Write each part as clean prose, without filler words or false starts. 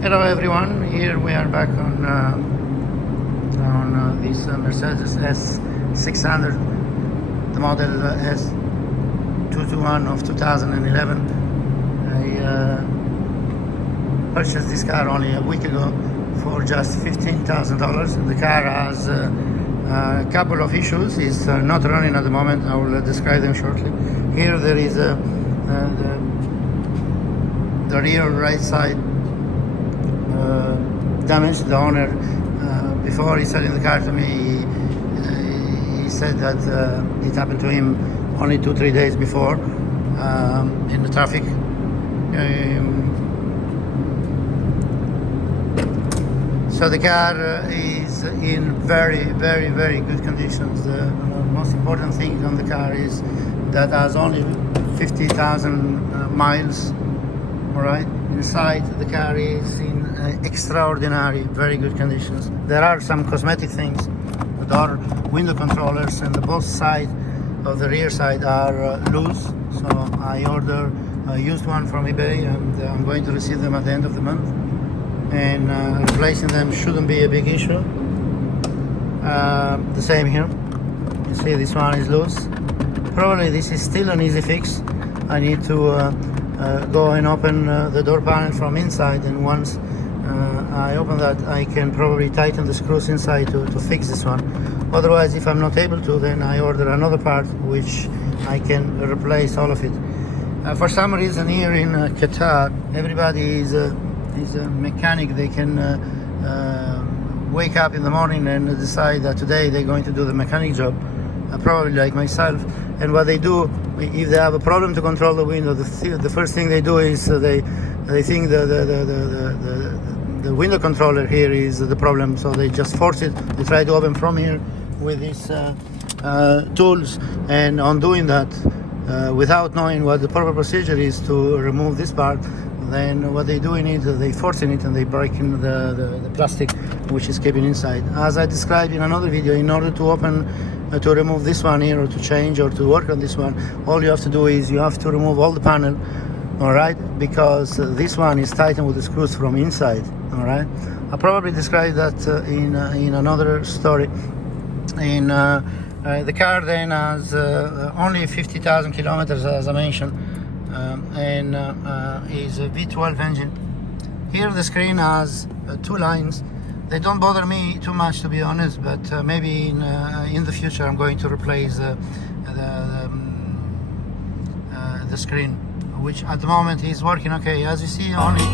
Hello everyone, here we are back on this Mercedes S600, the model S221 of 2011. I purchased this car only a week ago for just $15,000. The car has a couple of issues. It's not running at the moment. I will describe them shortly. Here there is the rear right side damage. The owner, before he selling the car to me, he said that it happened to him only 2-3 days before in the traffic. So the car is in very good conditions. The most important thing on the car is that has only 50,000 miles. All right. Inside the car is in extraordinary, very good conditions. There are some cosmetic things. The door window controllers and the both sides of the rear side are loose. So I ordered a used one from eBay, and I'm going to receive them at the end of the month. And replacing them shouldn't be a big issue. The same here. You see this one is loose. Probably this is still an easy fix. I need to go and open the door panel from inside, and once I open that, I can probably tighten the screws inside to fix this one. Otherwise, if I'm not able to, then I order another part which I can replace all of it. For some reason here in Qatar, everybody is a mechanic. They can wake up in the morning and decide that today they're going to do the mechanic job, probably like myself. And what they do, if they have a problem to control the window, the first thing they do is they think the window controller here is the problem, so they just force it. They try to open from here with these tools, and on doing that, without knowing what the proper procedure is to remove this part, then what they doing is they forcing it and they breaking the plastic which is keeping inside. As I described in another video, in order to open to remove this one here, or to change or to work on this one, all you have to do is you have to remove all the panel, all right, because this one is tightened with the screws from inside. All right, I probably described that in another story. In the car then has only 50,000 kilometers, as I mentioned, and is a V12 engine. Here the screen has 2 lines. They don't bother me too much, to be honest, but maybe in the future I'm going to replace the screen, which at the moment is working okay. As you see, only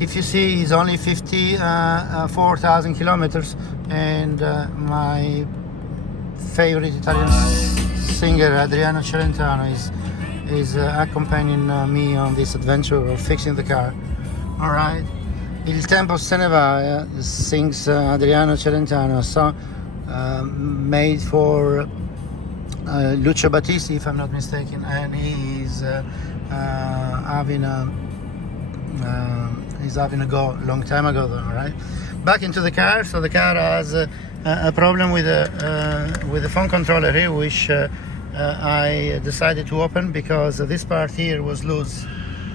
if you see, is only 54,000 kilometers, and my favorite Italian singer Adriano Celentano is accompanying me on this adventure of fixing the car. All right, Il tempo se ne va, sings Adriano Celentano, a song made for Lucio Battisti, if I'm not mistaken, and he's having a go long time ago, though. Right, back into the car. So the car has a problem with the phone controller here, which I decided to open because this part here was loose.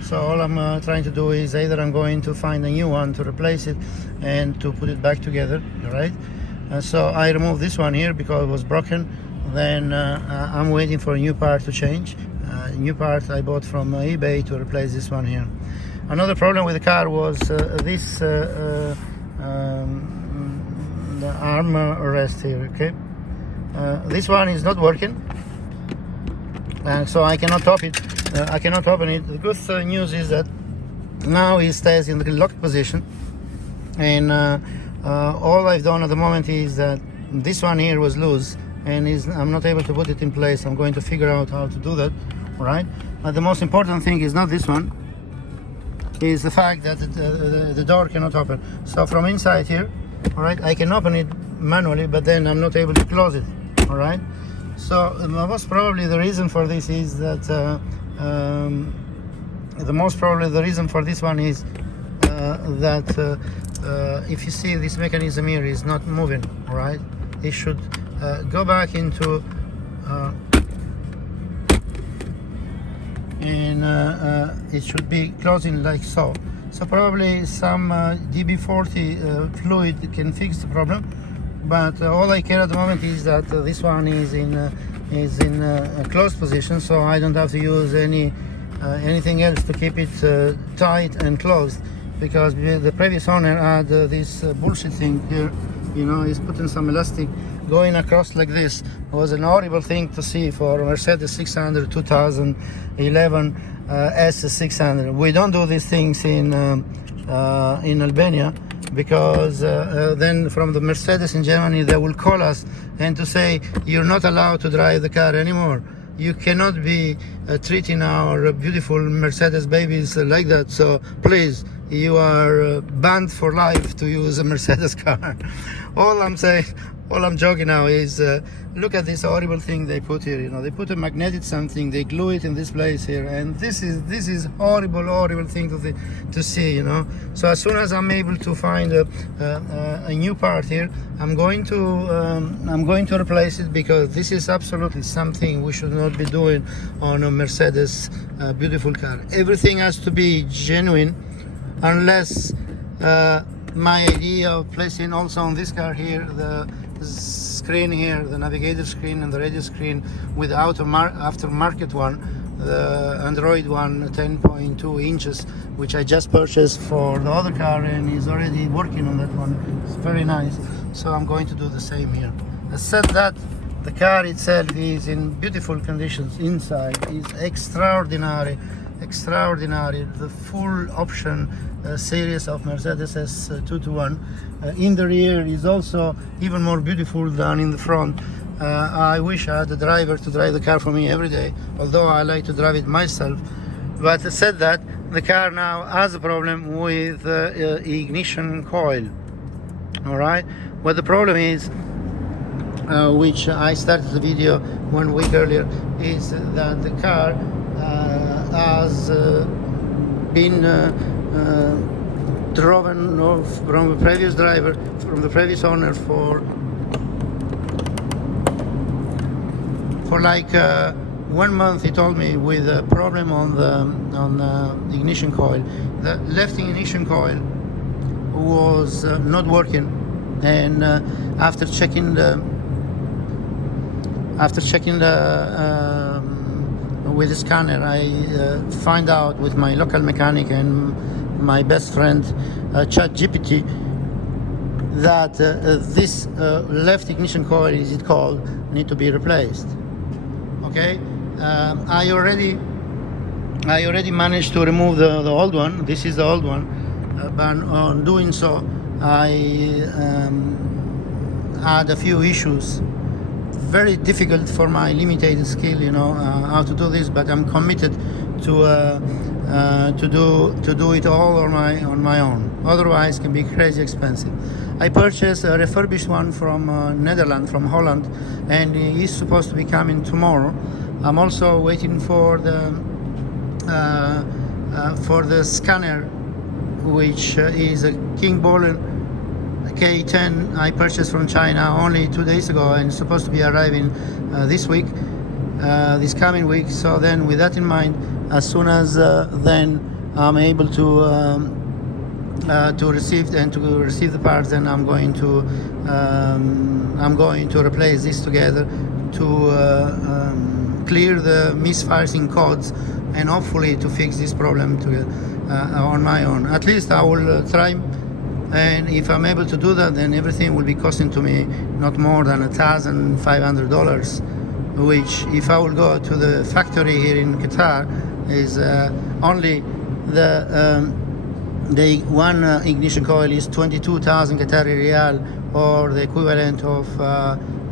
So all I'm trying to do is either I'm going to find a new one to replace it and to put it back together, right? So I removed this one here because it was broken. Then I'm waiting for a new part to change. A new part I bought from eBay to replace this one here. Another problem with the car was this the arm rest here, okay? This one is not working, and so I cannot open it. I cannot open it. The good news is that now it stays in the locked position, and all I've done at the moment is that this one here was loose, and I'm not able to put it in place. I'm going to figure out how to do that, all right? But the most important thing is not this one, is the fact that the door cannot open. So from inside here, all right, I can open it manually, but then I'm not able to close it, all right? So most probably the reason for this is that the reason for this one is that if you see this mechanism here is not moving, all right? It should go back into and it should be closing like so. So probably some DB40 fluid can fix the problem, but all I care at the moment is that this one is in a closed position, so I don't have to use anything else to keep it tight and closed, because the previous owner had this bullshit thing here. You know, he's putting some elastic going across like this. It was an horrible thing to see for a Mercedes 600 2011 S600. We don't do these things in Albania, because then from the Mercedes in Germany they will call us and to say you're not allowed to drive the car anymore. You cannot be treating our beautiful Mercedes babies like that. So please, you are banned for life to use a Mercedes car. All I'm saying, all I'm joking now is look at this horrible thing they put here. You know, they put a magnetic something, they glue it in this place here, and this is horrible thing to see. You know, so as soon as I'm able to find a new part here, I'm going to replace it, because this is absolutely something we should not be doing on a Mercedes beautiful car. Everything has to be genuine, unless my idea of placing also on this car here the screen here, the navigator screen and the radio screen with aftermarket one, the Android one, 10.2 inches, which I just purchased for the other car, and is already working on that one. It's very nice. So I'm going to do the same here. I said that the car itself is in beautiful conditions. Inside is extraordinary. The full option series of Mercedes S221. In the rear is also even more beautiful than in the front. I wish I had a driver to drive the car for me every day, although I like to drive it myself. But I said that the car now has a problem with ignition coil. All right, what the problem is, which I started the video 1 week earlier, is that the car has been driven off from the previous driver, from the previous owner for like 1 month. He told me, with a problem on the ignition coil. The left ignition coil was not working, and after checking with the scanner, I find out with my local mechanic and my best friend ChatGPT that this left ignition coil, is it called, need to be replaced. Okay, I already managed to remove the old one. This is the old one, but on doing so, I had a few issues. Very difficult for my limited skill, you know, how to do this. But I'm committed to do it all on my own. Otherwise, it can be crazy expensive. I purchased a refurbished one from Netherlands, from Holland, and he's supposed to be coming tomorrow. I'm also waiting for the scanner, which is a King Bowler K10 I purchased from China only 2 days ago, and it's supposed to be arriving this week, this coming week. So then, with that in mind, as soon as then I'm able to receive the parts, then I'm going to replace this together to clear the misfiring codes, and hopefully to fix this problem on my own. At least I will try. And if I'm able to do that, then everything will be costing to me not more than $1,500, which, if I will go to the factory here in Qatar, is only the one ignition coil is 22,000 Qatari Riyal, or the equivalent of,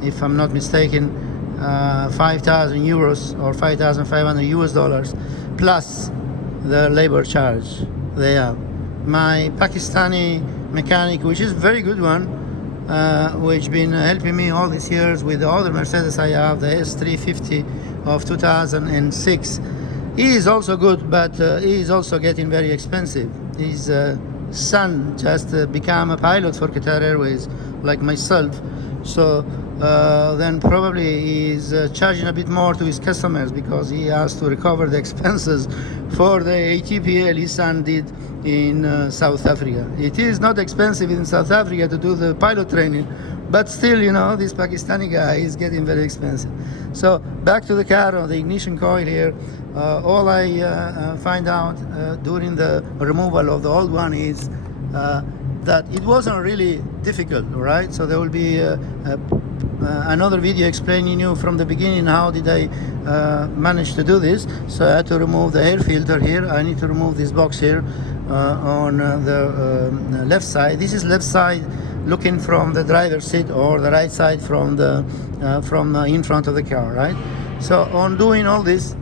if I'm not mistaken, 5,000 euros or 5,500 US dollars, plus the labor charge they have. My Pakistani mechanic, which is a very good one, which been helping me all these years with the other Mercedes I have, the S350 of 2006. He is also good, but he is also getting very expensive. His son just became a pilot for Qatar Airways, like myself. So then probably he's charging a bit more to his customers because he has to recover the expenses for the ATPL his son did in South Africa. It is not expensive in South Africa to do the pilot training, but still, you know, this Pakistani guy is getting very expensive. So back to the car, on the ignition coil here. All I find out during the removal of the old one is that it wasn't really difficult, right? So there will be another video explaining you from the beginning how did I manage to do this. So I had to remove the air filter here. I need to remove this box here on the left side. This is left side looking from the driver's seat, or the right side from the in front of the car, right? So on doing all this,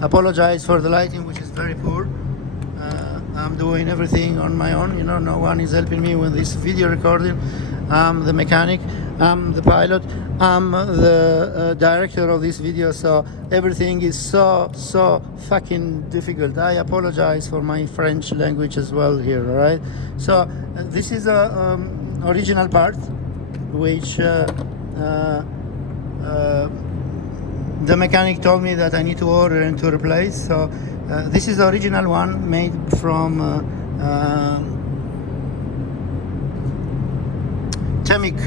apologize for the lighting, which is very poor. I'm doing everything on my own, you know, no one is helping me with this video recording. I'm the mechanic, I'm the pilot, I'm the director of this video, so everything is so fucking difficult. I apologize for my French language as well here, alright? So this is a original part which the mechanic told me that I need to order and to replace. So this is the original one made from Temic,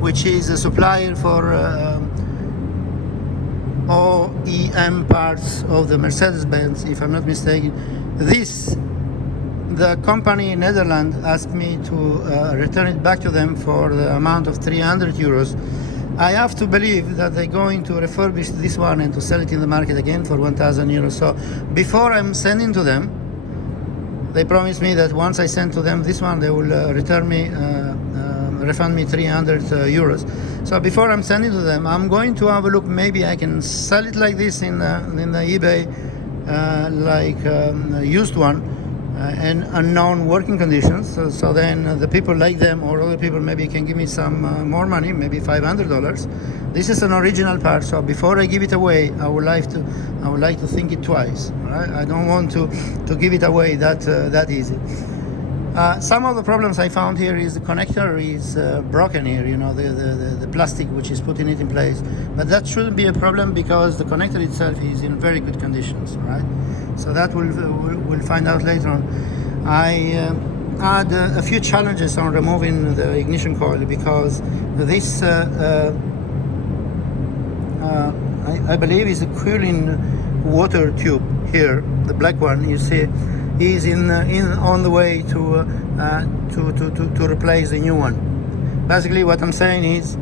which is a supplier for OEM parts of the Mercedes-Benz, if I'm not mistaken. The company in Netherlands asked me to return it back to them for the amount of 300 euros. I have to believe that they're going to refurbish this one and to sell it in the market again for 1,000 euros. So before I'm sending to them, they promised me that once I send to them this one, they will refund me 300 euros. So before I'm sending to them, I'm going to have a look. Maybe I can sell it like this in the eBay, like a used one. And unknown working conditions, so then the people like them or other people maybe can give me some more money, maybe $500. This is an original part, so before I give it away, I would like to think it twice. Right? I don't want to give it away that easy. Some of the problems I found here is the connector is broken here, you know, the plastic which is putting it in place. But that shouldn't be a problem because the connector itself is in very good conditions, right? So that we'll find out later on. I had a few challenges on removing the ignition coil because this I believe is a cooling water tube here, the black one you see, is on the way to replace the new one. Basically what I'm saying is,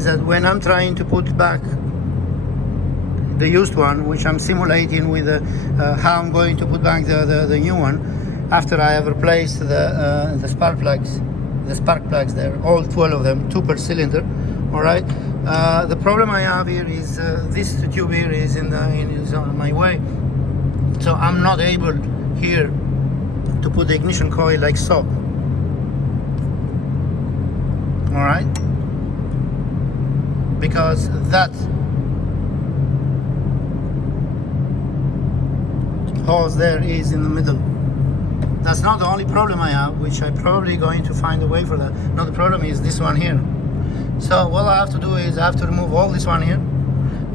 that when I'm trying to put back the used one, which I'm simulating with how I'm going to put back the new one, after I have replaced the spark plugs there, all 12 of them, 2 per cylinder. All right. The problem I have here is this tube here is is on my way, so I'm not able here to put the ignition coil like so. All right. Because that hose there is in the middle. That's not the only problem I have, which I'm probably going to find a way for that. No, the problem is this one here. So what I have to do is I have to remove all this one here.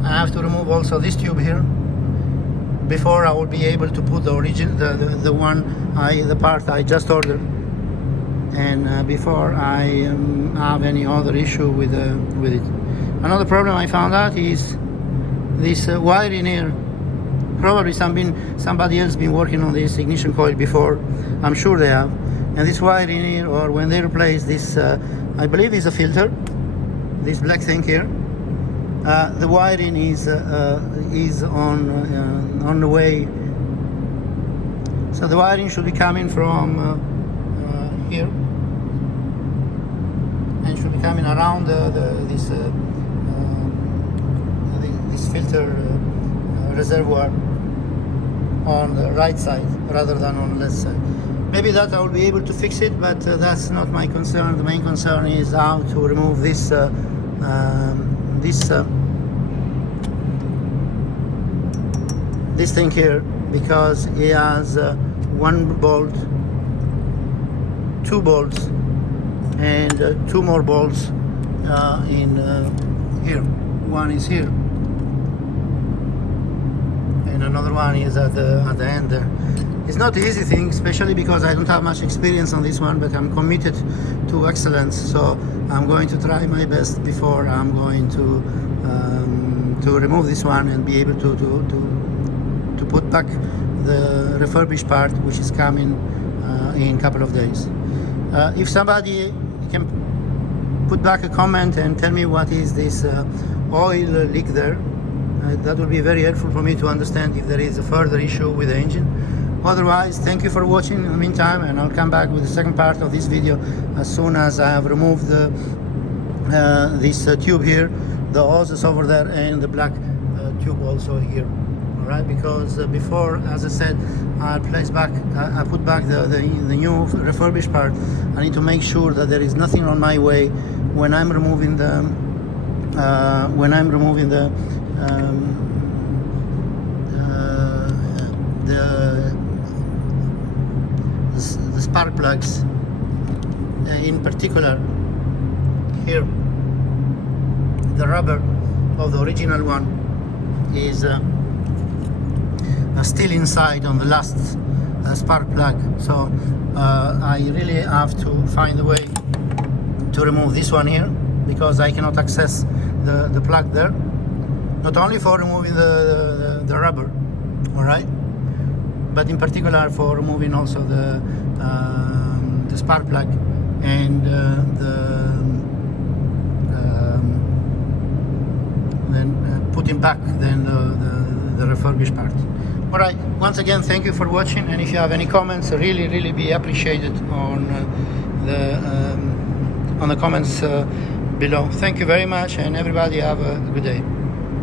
I have to remove also this tube here before I will be able to put the the part I just ordered, and before I have any other issue with it. Another problem I found out is this wiring here. Probably somebody else been working on this ignition coil before. I'm sure they have. And this wiring here, or when they replace this, I believe is a filter. This black thing here. The wiring is on the way. So the wiring should be coming from here, and should be coming around this filter reservoir on the right side rather than on the left side. Maybe that I will be able to fix it, but that's not my concern. The main concern is how to remove this thing here, because it has one bolt 2 bolts and 2 more bolts in here. One is here and another one is at the end there. It's not an easy thing, especially because I don't have much experience on this one, but I'm committed to excellence, so I'm going to try my best before I'm going to remove this one and be able to put back the refurbished part, which is coming in a couple of days. If somebody can put back a comment and tell me what is this oil leak there, that would be very helpful for me to understand if there is a further issue with the engine. Otherwise, thank you for watching in the meantime, and I'll come back with the second part of this video as soon as I have removed this tube here, the hoses over there, and the black tube also here. Alright, because before, as I said, I put back the new refurbished part. I need to make sure that there is nothing on my way when I'm removing the spark plugs, in particular here the rubber of the original one is still inside on the last spark plug, so I really have to find a way to remove this one here, because I cannot access the plug there, not only for removing the rubber, alright, but in particular for removing also the spark plug and then putting back then the refurbished part. Alright, once again, thank you for watching, and if you have any comments, really be appreciated on the comments below. Thank you very much, and everybody have a good day.